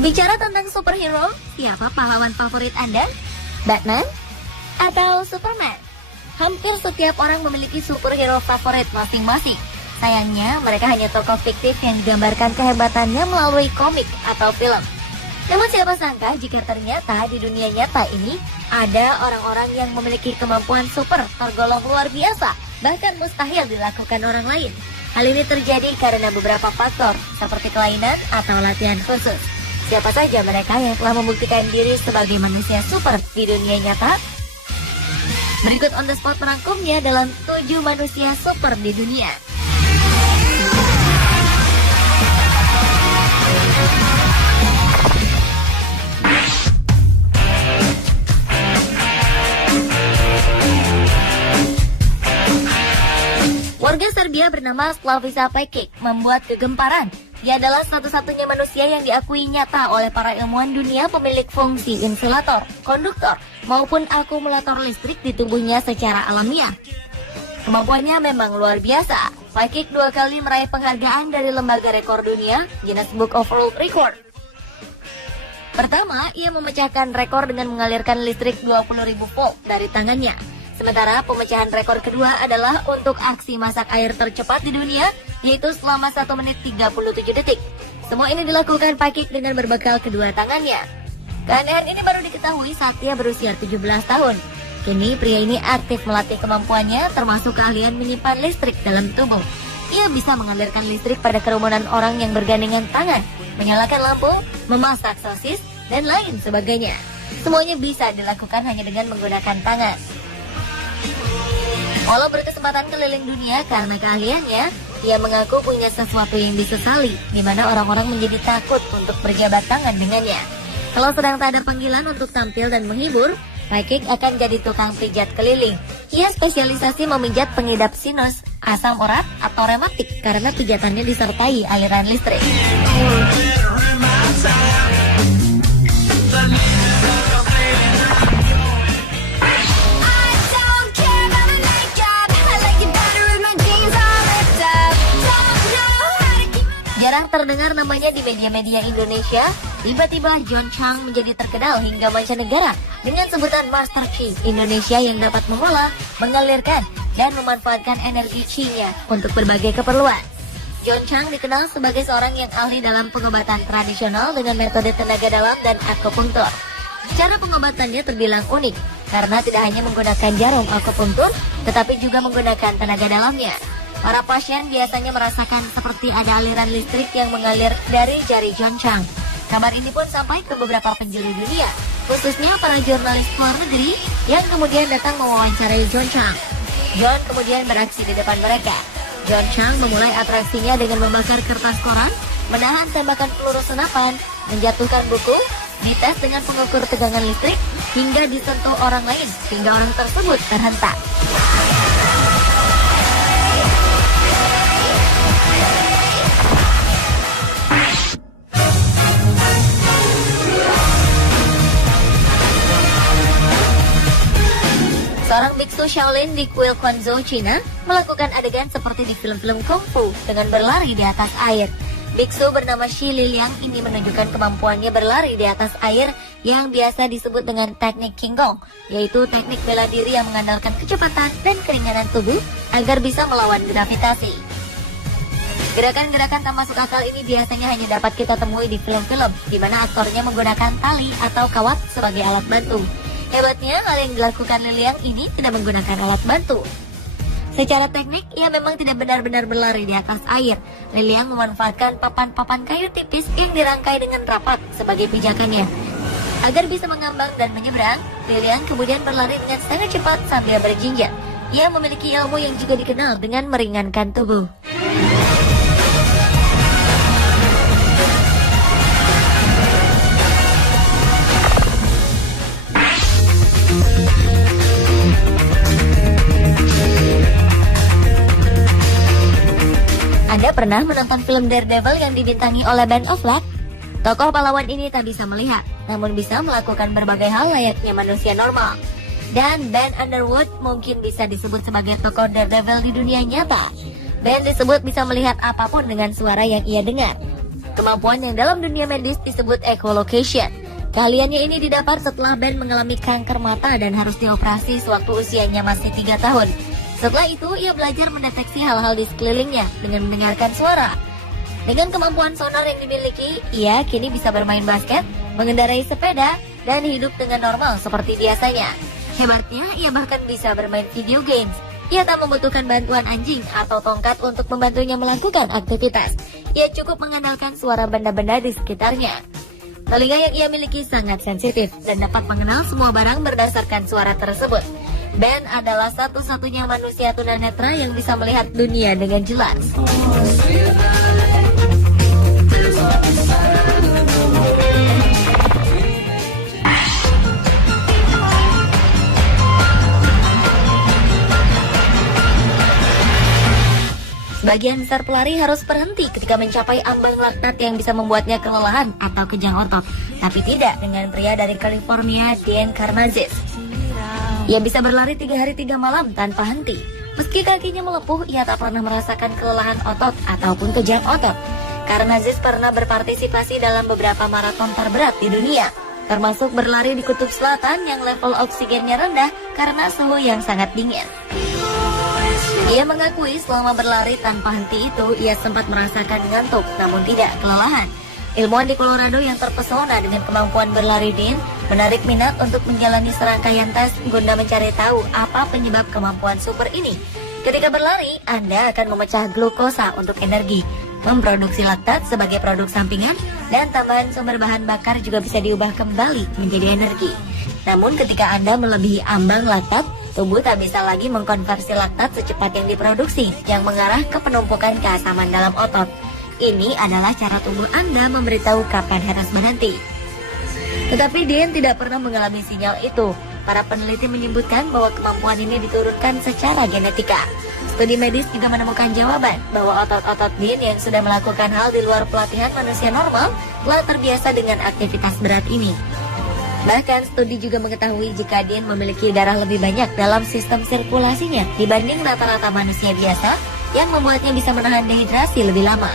Berbicara tentang superhero, siapa pahlawan favorit Anda? Batman? Atau Superman? Hampir setiap orang memiliki superhero favorit masing-masing. Sayangnya, mereka hanya tokoh fiktif yang digambarkan kehebatannya melalui komik atau film. Namun siapa sangka jika ternyata di dunia nyata ini ada orang-orang yang memiliki kemampuan super tergolong luar biasa, bahkan mustahil dilakukan orang lain. Hal ini terjadi karena beberapa faktor, seperti kelainan atau latihan khusus. Siapa saja mereka yang telah membuktikan diri sebagai manusia super di dunia nyata? Berikut on the spot merangkumnya dalam 7 manusia super di dunia. Warga Serbia bernama Slavica Pekic membuat kegemparan. Dia adalah satu-satunya manusia yang diakui nyata oleh para ilmuwan dunia pemilik fungsi insulator, konduktor, maupun akumulator listrik di tubuhnya secara alamiah. Kemampuannya memang luar biasa. Pekic 2 kali meraih penghargaan dari lembaga rekor dunia, Guinness Book of World Record. Pertama, ia memecahkan rekor dengan mengalirkan listrik 20.000 volt dari tangannya. Sementara pemecahan rekor kedua adalah untuk aksi masak air tercepat di dunia, yaitu selama 1 menit 37 detik. Semua ini dilakukan Pekic dengan berbekal kedua tangannya. Keanehan ini baru diketahui saat ia berusia 17 tahun. Kini pria ini aktif melatih kemampuannya, termasuk keahlian menyimpan listrik dalam tubuh. Ia bisa mengalirkan listrik pada kerumunan orang yang bergandengan tangan, menyalakan lampu, memasak sosis, dan lain sebagainya. Semuanya bisa dilakukan hanya dengan menggunakan tangan. Walau berkesempatan keliling dunia karena keahliannya, ia mengaku punya sesuatu yang disesali, di mana orang-orang menjadi takut untuk berjabat tangan dengannya. Kalau sedang tak ada panggilan untuk tampil dan menghibur, Pekic akan jadi tukang pijat keliling. Ia spesialisasi memijat pengidap sinus, asam urat, atau rematik karena pijatannya disertai aliran listrik. Jarang terdengar namanya di media-media Indonesia, tiba-tiba John Chang menjadi terkenal hingga mancanegara dengan sebutan Master Chi Indonesia yang dapat mengolah, mengalirkan, dan memanfaatkan energi Chi-nya untuk berbagai keperluan. John Chang dikenal sebagai seorang yang ahli dalam pengobatan tradisional dengan metode tenaga dalam dan akupunktur. Cara pengobatannya terbilang unik karena tidak hanya menggunakan jarum akupunktur, tetapi juga menggunakan tenaga dalamnya. Para pasien biasanya merasakan seperti ada aliran listrik yang mengalir dari jari John Chang. Kabar ini pun sampai ke beberapa penjuru dunia, khususnya para jurnalis luar negeri yang kemudian datang mewawancarai John Chang. John kemudian beraksi di depan mereka. John Chang memulai atraksinya dengan membakar kertas koran, menahan tembakan peluru senapan, menjatuhkan buku, dites dengan pengukur tegangan listrik, hingga disentuh orang lain hingga orang tersebut terhentak. Seorang biksu Shaolin di kuil Quanzhou, China, melakukan adegan seperti di film-film kungfu dengan berlari di atas air. Biksu bernama Shi Liliang ini menunjukkan kemampuannya berlari di atas air yang biasa disebut dengan teknik Qigong, yaitu teknik bela diri yang mengandalkan kecepatan dan keringanan tubuh agar bisa melawan gravitasi. Gerakan-gerakan tak masuk akal ini biasanya hanya dapat kita temui di film-film, di mana aktornya menggunakan tali atau kawat sebagai alat bantu. Hebatnya, hal yang dilakukan Liliang ini tidak menggunakan alat bantu. Secara teknik, ia memang tidak benar-benar berlari di atas air. Liliang memanfaatkan papan-papan kayu tipis yang dirangkai dengan rapat sebagai pijakannya. Agar bisa mengambang dan menyeberang, Liliang kemudian berlari dengan sangat cepat sambil berjinjat. Ia memiliki ilmu yang juga dikenal dengan meringankan tubuh. Anda pernah menonton film Daredevil yang dibintangi oleh Ben Affleck? Tokoh pahlawan ini tak bisa melihat, namun bisa melakukan berbagai hal layaknya manusia normal. Dan Ben Underwood mungkin bisa disebut sebagai tokoh Daredevil di dunia nyata. Ben disebut bisa melihat apapun dengan suara yang ia dengar. kemampuan yang dalam dunia medis disebut echolocation. Keahliannya ini didapat setelah Ben mengalami kanker mata dan harus dioperasi sewaktu usianya masih 3 tahun. Setelah itu, ia belajar mendeteksi hal-hal di sekelilingnya dengan mendengarkan suara. Dengan kemampuan sonar yang dimiliki, ia kini bisa bermain basket, mengendarai sepeda, dan hidup dengan normal seperti biasanya. Hebatnya, ia bahkan bisa bermain video games. Ia tak membutuhkan bantuan anjing atau tongkat untuk membantunya melakukan aktivitas. Ia cukup mengandalkan suara benda-benda di sekitarnya. Telinga yang ia miliki sangat sensitif dan dapat mengenal semua barang berdasarkan suara tersebut. Ben adalah satu-satunya manusia tunanetra yang bisa melihat dunia dengan jelas. Sebagian besar pelari harus berhenti ketika mencapai ambang laknat yang bisa membuatnya kelelahan atau kejang otot. Tapi tidak dengan pria dari California, Dan Karmazis. Ia bisa berlari 3 hari 3 malam tanpa henti. Meski kakinya melepuh, ia tak pernah merasakan kelelahan otot ataupun kejang otot. Karmazis pernah berpartisipasi dalam beberapa maraton terberat di dunia, termasuk berlari di Kutub Selatan yang level oksigennya rendah karena suhu yang sangat dingin. Ia mengakui selama berlari tanpa henti itu, ia sempat merasakan ngantuk, namun tidak kelelahan. Ilmuwan di Colorado yang terpesona dengan kemampuan berlari Dean menarik minat untuk menjalani serangkaian tes guna mencari tahu apa penyebab kemampuan super ini. Ketika berlari, Anda akan memecah glukosa untuk energi, memproduksi laktat sebagai produk sampingan, dan tambahan sumber bahan bakar juga bisa diubah kembali menjadi energi. Namun ketika Anda melebihi ambang laktat, tubuh tak bisa lagi mengkonversi laktat secepat yang diproduksi, yang mengarah ke penumpukan keasaman dalam otot. Ini adalah cara tubuh Anda memberitahu kapan harus berhenti. Tetapi Dean tidak pernah mengalami sinyal itu. Para peneliti menyebutkan bahwa kemampuan ini diturunkan secara genetika. Studi medis juga menemukan jawaban bahwa otot-otot Dean yang sudah melakukan hal di luar pelatihan manusia normal telah terbiasa dengan aktivitas berat ini. Bahkan studi juga mengetahui jika Dean memiliki darah lebih banyak dalam sistem sirkulasinya dibanding rata-rata manusia biasa, yang membuatnya bisa menahan dehidrasi lebih lama.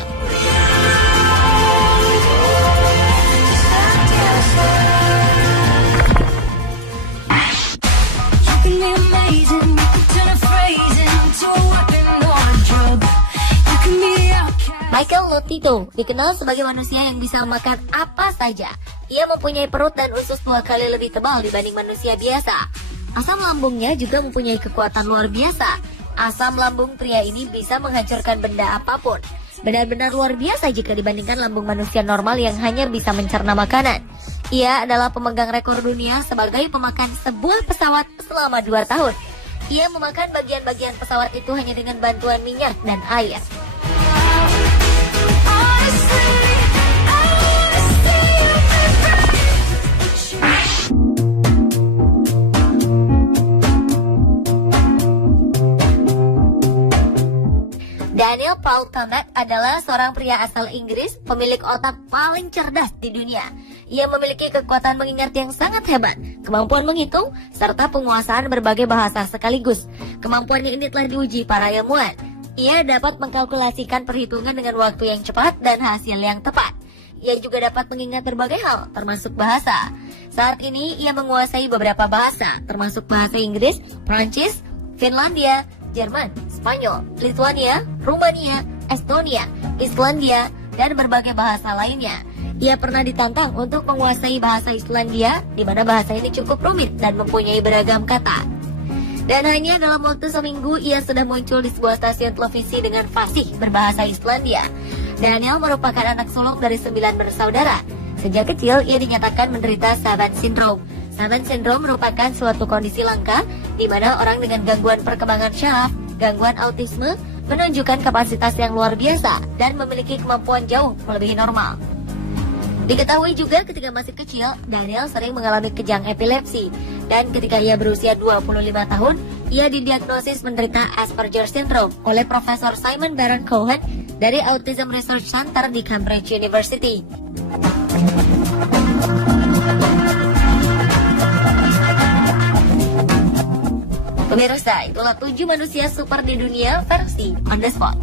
Michael Lotito dikenal sebagai manusia yang bisa makan apa saja. Ia mempunyai perut dan usus 2 kali lebih tebal dibanding manusia biasa. Asam lambungnya juga mempunyai kekuatan luar biasa. Asam lambung pria ini bisa menghancurkan benda apapun. Benar-benar luar biasa jika dibandingkan lambung manusia normal yang hanya bisa mencerna makanan. Ia adalah pemegang rekor dunia sebagai pemakan sebuah pesawat selama 2 tahun. Ia memakan bagian-bagian pesawat itu hanya dengan bantuan minyak dan air. Daniel Paul Tammet adalah seorang pria asal Inggris, pemilik otak paling cerdas di dunia. Ia memiliki kekuatan mengingat yang sangat hebat, kemampuan menghitung, serta penguasaan berbagai bahasa sekaligus. Kemampuannya ini telah diuji para ilmuwan. Ia dapat mengkalkulasikan perhitungan dengan waktu yang cepat dan hasil yang tepat. Ia juga dapat mengingat berbagai hal, termasuk bahasa. Saat ini, ia menguasai beberapa bahasa, termasuk bahasa Inggris, Prancis, Finlandia, Jerman, Spanyol, Lithuania, Rumania, Estonia, Islandia, dan berbagai bahasa lainnya. Ia pernah ditantang untuk menguasai bahasa Islandia, di mana bahasa ini cukup rumit dan mempunyai beragam kata. Dan hanya dalam waktu seminggu, ia sudah muncul di sebuah stasiun televisi dengan fasih berbahasa Islandia. Daniel merupakan anak sulung dari 9 bersaudara. Sejak kecil, ia dinyatakan menderita Savant Syndrome. Savant Syndrome merupakan suatu kondisi langka di mana orang dengan gangguan perkembangan syaraf, gangguan autisme, menunjukkan kapasitas yang luar biasa dan memiliki kemampuan jauh melebihi normal. Diketahui juga ketika masih kecil, Daniel sering mengalami kejang epilepsi. Dan ketika ia berusia 25 tahun, ia didiagnosis menderita Asperger Syndrome oleh Profesor Simon Baron Cohen dari Autism Research Center di Cambridge University. Pemirsa, itulah 7 manusia super di dunia versi On The Spot.